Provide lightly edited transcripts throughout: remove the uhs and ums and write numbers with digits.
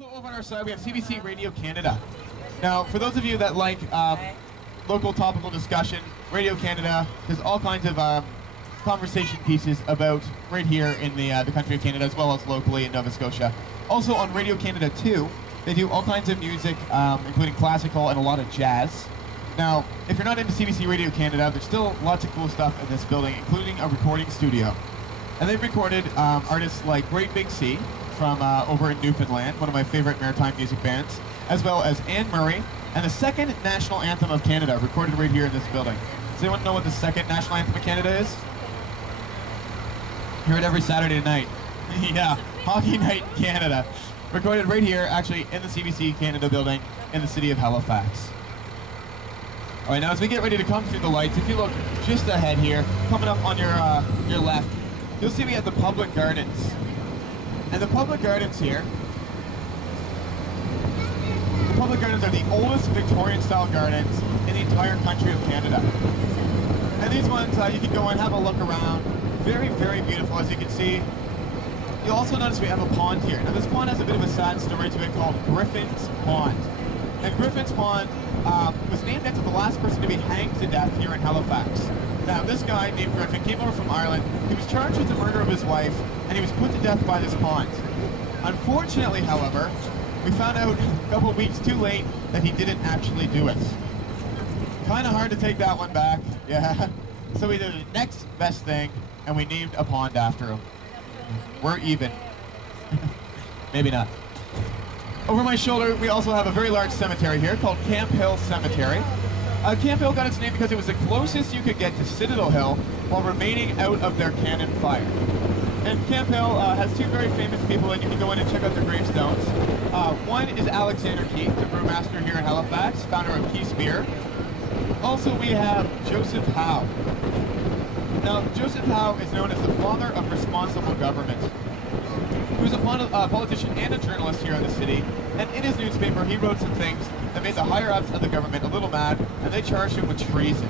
Also over on our side, we have CBC Radio Canada. Now, for those of you that like local topical discussion, Radio Canada does all kinds of conversation pieces about right here in the country of Canada, as well as locally in Nova Scotia. Also on Radio Canada 2, they do all kinds of music, including classical and a lot of jazz. Now, if you're not into CBC Radio Canada, there's still lots of cool stuff in this building, including a recording studio. And they've recorded artists like Great Big Sea from over in Newfoundland, one of my favorite maritime music bands, as well as Anne Murray, and the second national anthem of Canada, recorded right here in this building. Does anyone know what the second national anthem of Canada is? Hear it every Saturday night. Yeah, Hockey Night in Canada. Recorded right here, actually, in the CBC Canada building in the city of Halifax. All right, now as we get ready to come through the lights, if you look just ahead here, coming up on your left, you'll see we have the public gardens. And the public gardens here, the public gardens are the oldest Victorian-style gardens in the entire country of Canada. And these ones, you can go and have a look around. Very, very beautiful, as you can see. You'll also notice we have a pond here. Now this pond has a bit of a sad story to it called Griffin's Pond. And Griffin's Pond was named after the last person to be hanged to death here in Halifax. Now this guy named Griffin came over from Ireland. He was charged with the murder of his wife, and he was put to death by this pond. Unfortunately, however, we found out a couple of weeks too late that he didn't actually do it. Kind of hard to take that one back, yeah. So we did the next best thing, and we named a pond after him. We're even. Maybe not. Over my shoulder, we also have a very large cemetery here called Camp Hill Cemetery. Camp Hill got its name because it was the closest you could get to Citadel Hill while remaining out of their cannon fire. And Camp Hill has two very famous people, and you can go in and check out their gravestones. One is Alexander Keith, the brewmaster here in Halifax, founder of Keith's Beer. Also, we have Joseph Howe. Now, Joseph Howe is known as the father of responsible government. He was a politician and a journalist here in the city, and in his newspaper he wrote some things that made the higher-ups of the government a little mad, and they charged him with treason.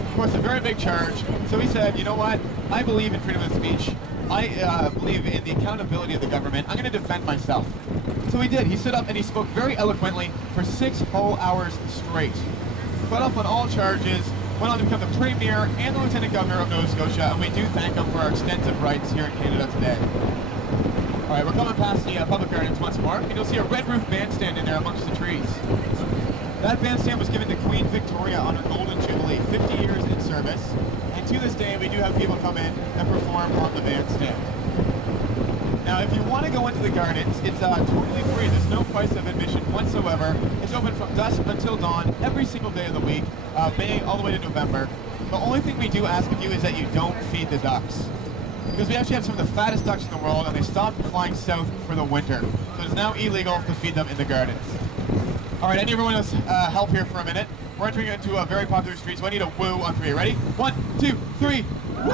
Of course, a very big charge, so he said, you know what, I believe in freedom of speech, I believe in the accountability of the government, I'm going to defend myself. So he did. He stood up and he spoke very eloquently for 6 whole hours straight. Got off on all charges, went on to become the Premier and the Lieutenant Governor of Nova Scotia, and we do thank him for our extensive rights here in Canada today. All right, we're coming past the public gardens once more, and you'll see a red roof bandstand in there amongst the trees. That bandstand was given to Queen Victoria on her Golden Jubilee, 50 years in service, and to this day we do have people come in and perform on the bandstand. Now, if you want to go into the gardens, it's totally free. There's no price of admission whatsoever. It's open from dusk until dawn every single day of the week, May all the way to November. The only thing we do ask of you is that you don't feed the ducks, because we actually have some of the fattest ducks in the world, and they stopped flying south for the winter. So it's now illegal to feed them in the gardens. All right, I need everyone's help here for a minute. We're entering into a very popular street, so I need a woo on 3. Ready? 1, 2, 3. Woo!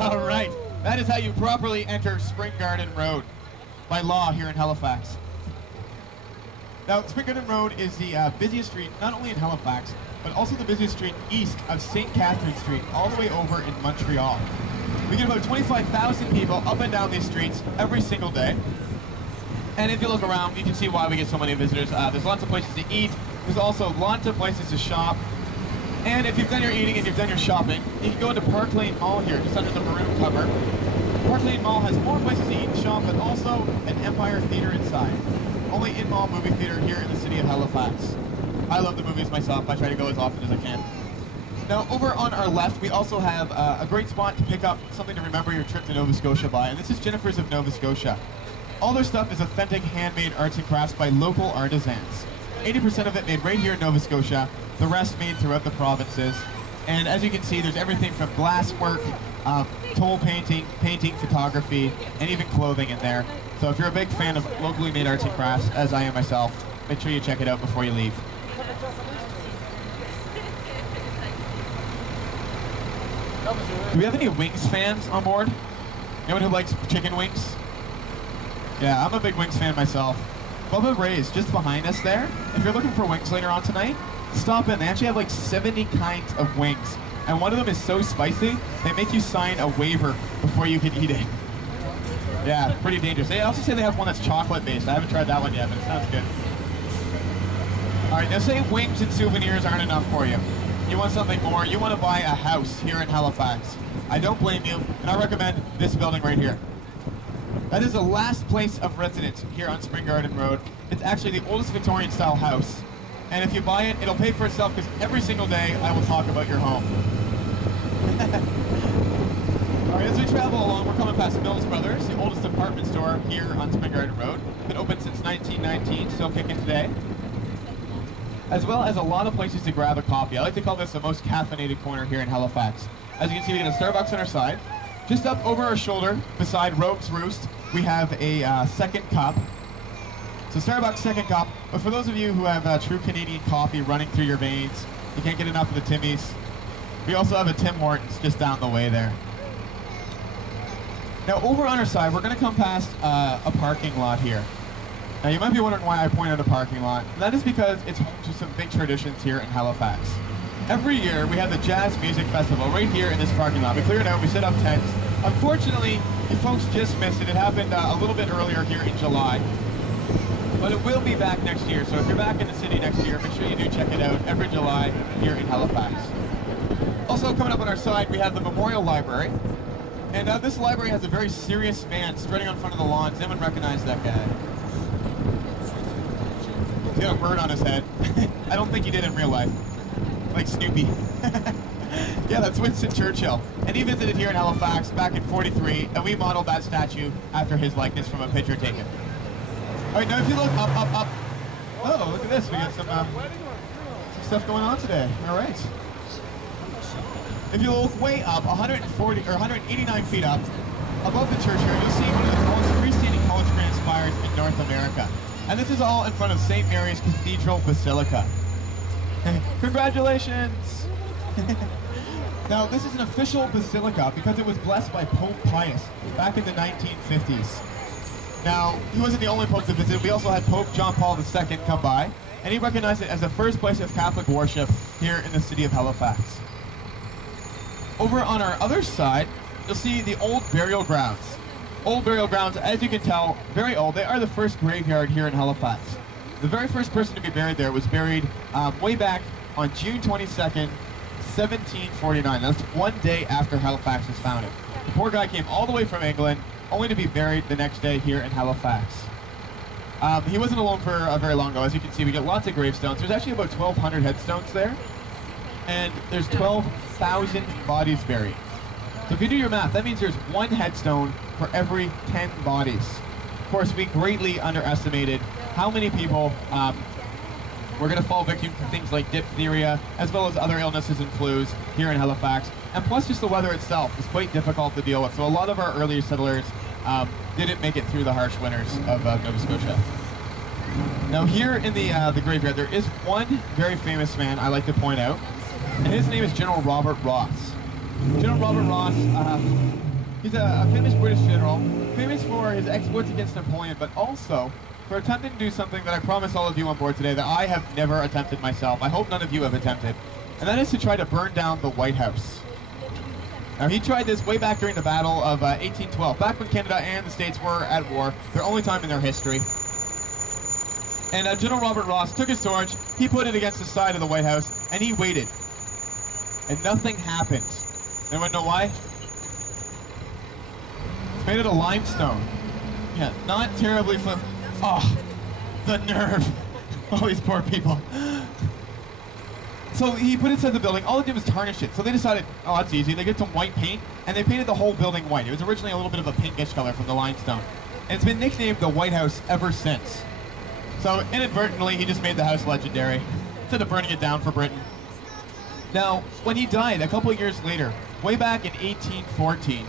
All right. That is how you properly enter Spring Garden Road by law here in Halifax. Now, Spring Garden Road is the busiest street, not only in Halifax, but also the busiest street east of St. Catherine Street, all the way over in Montreal. We get about 25,000 people up and down these streets every single day. And if you look around, you can see why we get so many visitors. There's lots of places to eat. There's also lots of places to shop. And if you've done your eating and you've done your shopping, you can go into Park Lane Mall here, just under the maroon cover. Park Lane Mall has more places to eat and shop, but also an Empire Theater inside. Only in-mall movie theater here in the city of Halifax. I love the movies myself. I try to go as often as I can. Now, over on our left, we also have a great spot to pick up something to remember your trip to Nova Scotia by, and this is Jennifer's of Nova Scotia. All their stuff is authentic handmade arts and crafts by local artisans. 80% of it made right here in Nova Scotia, the rest made throughout the provinces. And as you can see, there's everything from glass work, toll painting, photography, and even clothing in there. So if you're a big fan of locally made arts and crafts, as I am myself, make sure you check it out before you leave. Do we have any wings fans on board? Anyone who likes chicken wings? Yeah, I'm a big wings fan myself. Bubba Ray's just behind us there. If you're looking for wings later on tonight, stop in. They actually have like 70 kinds of wings. And one of them is so spicy, they make you sign a waiver before you can eat it. Yeah, pretty dangerous. They also say they have one that's chocolate based. I haven't tried that one yet, but it sounds good. All right, now say wings and souvenirs aren't enough for you. You want something more. You want to buy a house here in Halifax. I don't blame you, and I recommend this building right here. That is the last place of residence here on Spring Garden Road. It's actually the oldest Victorian-style house. And if you buy it, it'll pay for itself because every single day I will talk about your home. All right, as we travel along, we're coming past Mills Brothers, the oldest department store here on Spring Garden Road. Been open since 1919, still kicking today. As well as a lot of places to grab a coffee. I like to call this the most caffeinated corner here in Halifax. As you can see, we got a Starbucks on our side. Just up over our shoulder, beside Rogue's Roost, we have a Second Cup. So Starbucks Second Cup, but for those of you who have true Canadian coffee running through your veins, you can't get enough of the Timmy's, we also have a Tim Hortons just down the way there. Now over on our side, we're going to come past a parking lot here. Now you might be wondering why I point out a parking lot. That is because it's home to some big traditions here in Halifax. Every year we have the Jazz Music Festival right here in this parking lot. We clear it out, we set up tents. Unfortunately, you folks just missed it. It happened a little bit earlier here in July. But it will be back next year, so if you're back in the city next year, make sure you do check it out every July here in Halifax. Also coming up on our side, we have the Memorial Library. And this library has a very serious man strutting on front of the lawn. Does anyone recognize that guy? He's got a bird on his head. I don't think he did in real life. Like Snoopy. Yeah, that's Winston Churchill. And he visited here in Halifax back in '43, and we modeled that statue after his likeness from a picture taken. All right, now if you look up. Oh, look at this. We got some stuff going on today. All right. If you look way up, 140 or 189 feet up, above the church here, you'll see one of the tallest freestanding college grant spires in North America. And this is all in front of St. Mary's Cathedral Basilica. Congratulations! Now, this is an official basilica because it was blessed by Pope Pius back in the 1950s. Now, he wasn't the only pope to visit. We also had Pope John Paul II come by, and he recognized it as the first place of Catholic worship here in the city of Halifax. Over on our other side, you'll see the old burial grounds. Old burial grounds, as you can tell, very old. They are the first graveyard here in Halifax. The very first person to be buried there was buried way back on June 22nd, 1749. That's one day after Halifax was founded. The poor guy came all the way from England, only to be buried the next day here in Halifax. He wasn't alone for very long though. As you can see, we get lots of gravestones. There's actually about 1,200 headstones there. And there's 12,000 bodies buried. So if you do your math, that means there's one headstone for every 10 bodies. Of course, we greatly underestimated how many people were going to fall victim to things like diphtheria, as well as other illnesses and flus here in Halifax. And plus, just the weather itself is quite difficult to deal with. So a lot of our earlier settlers didn't make it through the harsh winters of Nova Scotia. Now here in the graveyard, there is one very famous man I like to point out. And his name is General Robert Ross. General Robert Ross, he's a famous British general, famous for his exploits against Napoleon, but also for attempting to do something that I promise all of you on board today that I have never attempted myself. I hope none of you have attempted. And that is to try to burn down the White House. Now he tried this way back during the Battle of 1812, back when Canada and the States were at war, their only time in their history. And General Robert Ross took his torch, he put it against the side of the White House, and he waited. And nothing happened. Anyone know why? It's made out of limestone. Yeah, not terribly fun. Oh, the nerve. Oh, these poor people. So he put it inside the building. All they did was tarnish it. So they decided, oh, that's easy. They get some white paint, and they painted the whole building white. It was originally a little bit of a pinkish color from the limestone. And it's been nicknamed the White House ever since. So inadvertently, he just made the house legendary, instead of burning it down for Britain. Now, when he died a couple of years later, way back in 1814,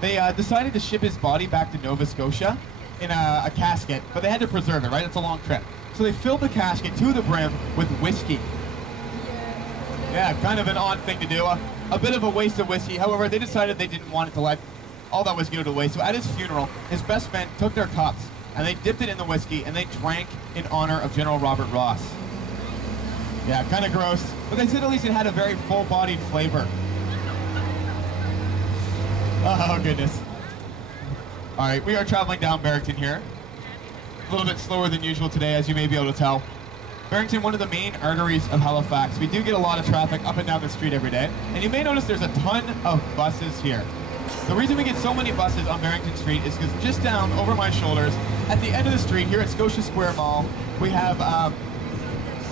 they decided to ship his body back to Nova Scotia in a casket, but they had to preserve it, right? It's a long trip. So they filled the casket to the brim with whiskey. Yeah, kind of an odd thing to do. A bit of a waste of whiskey. However, they decided they didn't want it to let all that whiskey go to waste. So at his funeral, his best men took their cups and they dipped it in the whiskey and they drank in honor of General Robert Ross. Yeah, kind of gross, but they said at least it had a very full-bodied flavor. Oh, goodness. All right, we are traveling down Barrington here. A little bit slower than usual today, as you may be able to tell. Barrington, one of the main arteries of Halifax. We do get a lot of traffic up and down the street every day. And you may notice there's a ton of buses here. The reason we get so many buses on Barrington Street is because just down over my shoulders, at the end of the street here at Scotia Square Mall, we have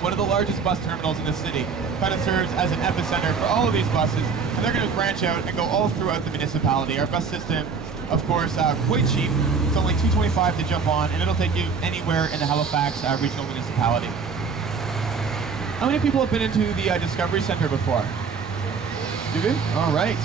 one of the largest bus terminals in the city. Kind of serves as an epicenter for all of these buses, and they're going to branch out and go all throughout the municipality. Our bus system, of course, quite cheap. It's only $2.25 to jump on, and it'll take you anywhere in the Halifax regional municipality. How many people have been into the Discovery Center before? You did? All right.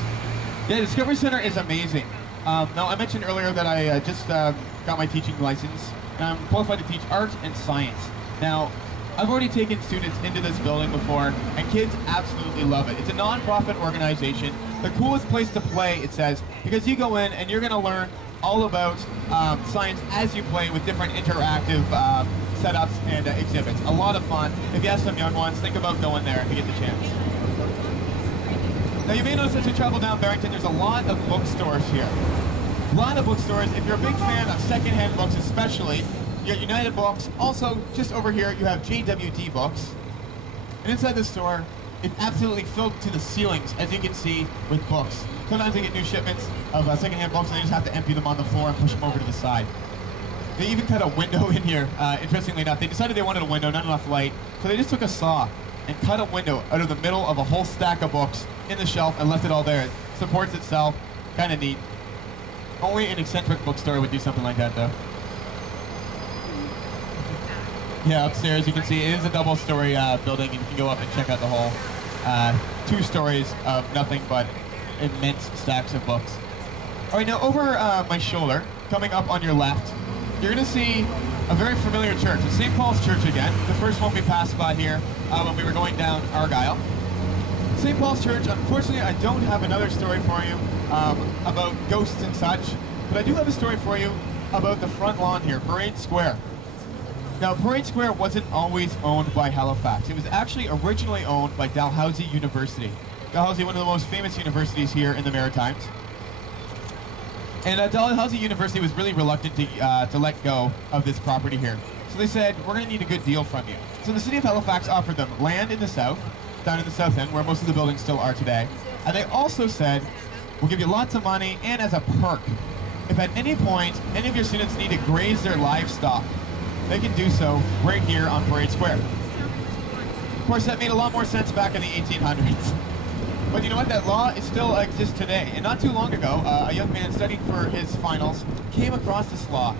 Yeah, Discovery Center is amazing. Now, I mentioned earlier that I just got my teaching license, and I'm qualified to teach art and science. Now, I've already taken students into this building before, and kids absolutely love it. It's a non-profit organization. The coolest place to play, it says, because you go in and you're going to learn all about science as you play with different interactive setups and exhibits. A lot of fun. If you have some young ones, think about going there if you get the chance. Now, you may notice as you travel down Barrington, there's a lot of bookstores here. A lot of bookstores. If you're a big fan of secondhand books especially, you got United Books. Also, just over here, you have JWD Books. And inside the store, it's absolutely filled to the ceilings, as you can see, with books. Sometimes they get new shipments of secondhand books, and they just have to empty them on the floor and push them over to the side. They even cut a window in here, interestingly enough. They decided they wanted a window, not enough light, so they just took a saw and cut a window out of the middle of a whole stack of books in the shelf and left it all there. It supports itself. Kind of neat. Only an eccentric bookstore would do something like that, though. Yeah, upstairs you can see it is a double-story building, and you can go up and check out the whole 2 stories of nothing but immense stacks of books. All right, now over my shoulder, coming up on your left, you're going to see a very familiar church. It's St. Paul's Church again, the first one we passed by here when we were going down Argyle. St. Paul's Church, unfortunately, I don't have another story for you about ghosts and such, but I do have a story for you about the front lawn here, Parade Square. Now, Parade Square wasn't always owned by Halifax. It was actually originally owned by Dalhousie University. Dalhousie, one of the most famous universities here in the Maritimes. And Dalhousie University was really reluctant to let go of this property here. So they said, we're going to need a good deal from you. So the city of Halifax offered them land in the south, down in the south end, where most of the buildings still are today. And they also said, we'll give you lots of money, and as a perk, if at any point any of your students need to graze their livestock, they can do so right here on Parade Square. Of course, that made a lot more sense back in the 1800s. But you know what? That law still exists today. And not too long ago, a young man studying for his finals came across this law.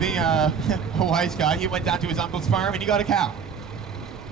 Being a wise guy, he went down to his uncle's farm and he got a cow.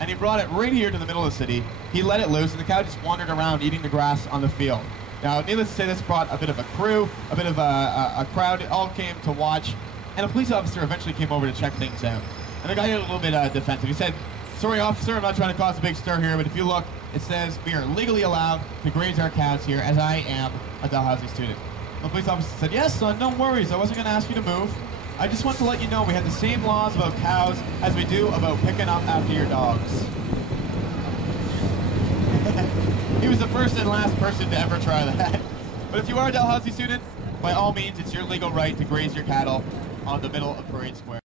And he brought it right here to the middle of the city. He let it loose, and the cow just wandered around eating the grass on the field. Now, needless to say, this brought a bit of a crew, a bit of a crowd. It all came to watch. And a police officer eventually came over to check things out. And the guy got a little bit defensive. He said, sorry, officer, I'm not trying to cause a big stir here, but if you look, it says we are legally allowed to graze our cows here, as I am a Dalhousie student. The police officer said, yes, son, no worries. I wasn't going to ask you to move. I just want to let you know we have the same laws about cows as we do about picking up after your dogs. He was the first and last person to ever try that. But if you are a Dalhousie student, by all means, it's your legal right to graze your cattle on the middle of Parade Square.